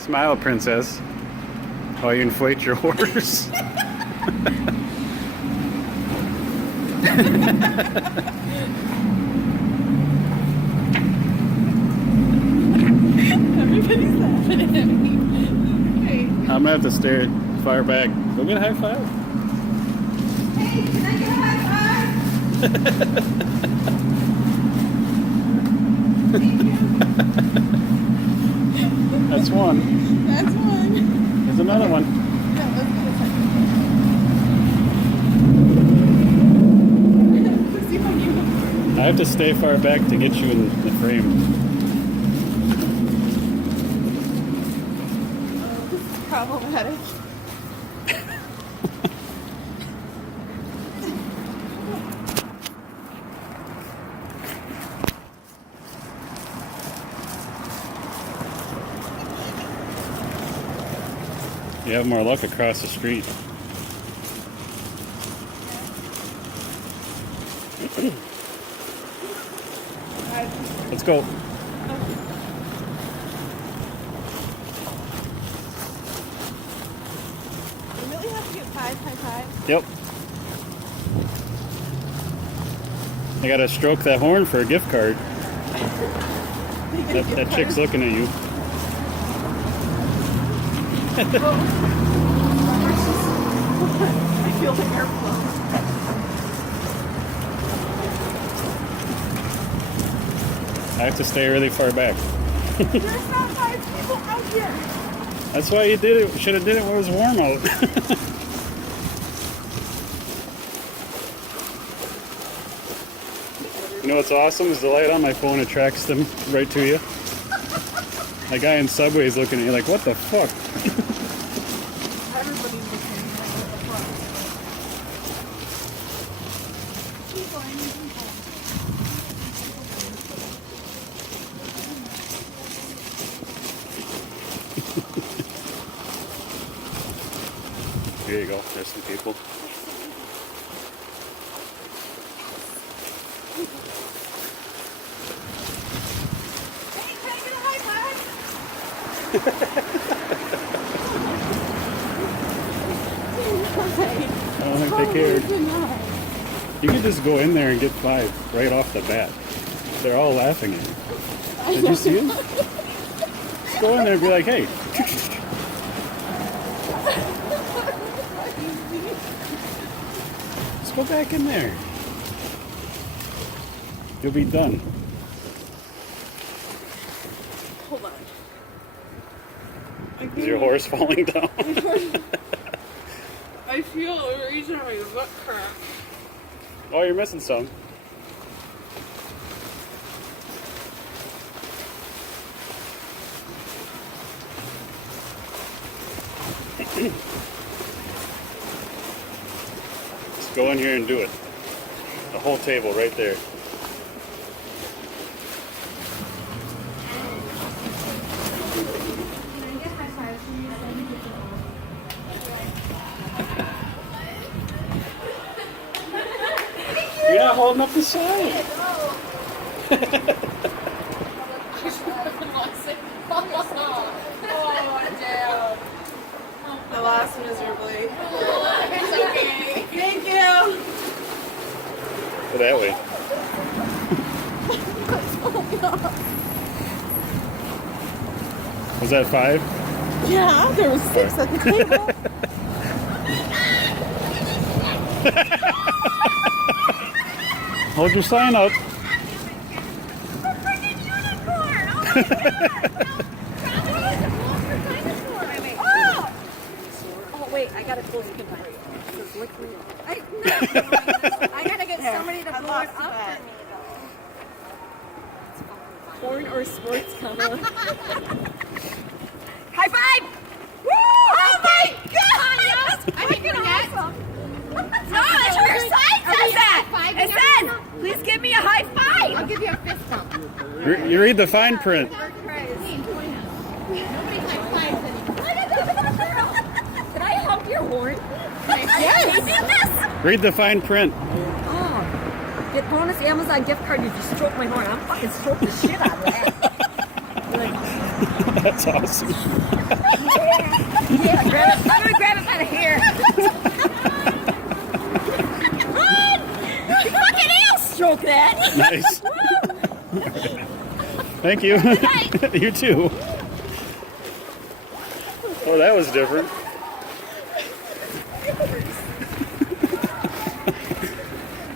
Smile, princess. While you inflate your horse. Everybody's laughing at me. Okay. I'm gonna have to stare far back. Go get a high five. Hey, can I get a high five? Thank you. That's one. That's one. There's another one. Yeah, let's get a second. See my uniform. I have to stay far back to get you in the frame. Oh, this is problematic. You have more luck across the street. Let's go. You really have to get five high fives? Yep. I gotta stroke that horn for a gift card. That chick's looking at you. I feel the airflow. I have to stay really far back. There's not five people out here. That's why you did it. Should have did it when it was warm out. You know what's awesome is the light on my phone attracts them right to you. The guy in Subway is looking at you like, what the fuck? Everybody's looking at what the fuck. Keep going, keep going. Here you go. There's some people. Hey, can I get a high five? I don't think they cared. You could just go in there and get five right off the bat. They're all laughing at you. Did you see them? Just go in there and be like, hey. Just go back in there. You'll be done. Hold on. Is your horse falling down? I feel a reason my butt crack. Oh, you're missing some. Just go in here and do it. The whole table right there. You're not holding up the sign. I lost miserably. It's okay. Thank you. Go that way. Was that five? Yeah, there was 6 at the table. Hold your sign up. Oh, wait, I gotta close the container. I gotta get somebody to blow it up for me, though. Porn or sports combo. High five! Woo! Oh my god! I think you're awesome. No, that's what your sign says that! It says, please give me a high five! I'll give you a fist bump. You read the fine print. Nobody high fives anymore. Can I hump your horn? Yes! Read the fine print. Oh, get bonus Amazon gift card if you stroke my horn. I'm fucking stroking the shit out of that. Like, That's awesome. Yeah, grab it. I'm gonna grab it by the hair. You fucking nail stroke that. Nice. Thank you. You too. Oh, that was different.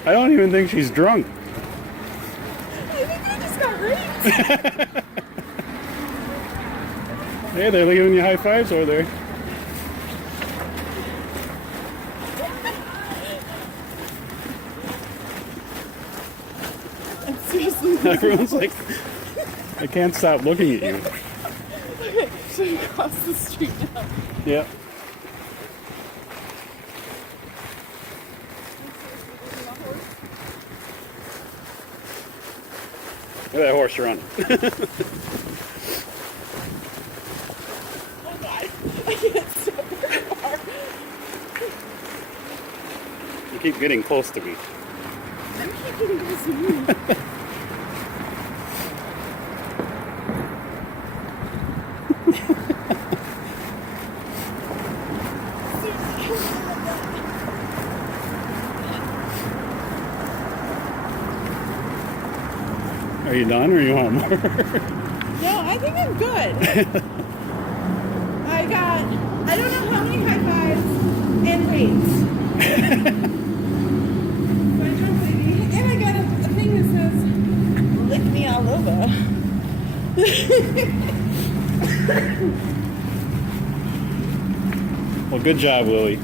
I don't even think she's drunk. I think I just got raped. Hey, they're giving you high fives over there. Seriously. Everyone's like, I can't stop looking at you. Should cross the street now. Yep. Look at that horse running. Oh God. I can't stop very far. You keep getting close to me. I keep getting close to you. Are you done or you want more? No, I think I'm good. I don't know how many high fives and weights. So I drunk lady. And I got a thing that says, lick me all over. Well, good job, Willie.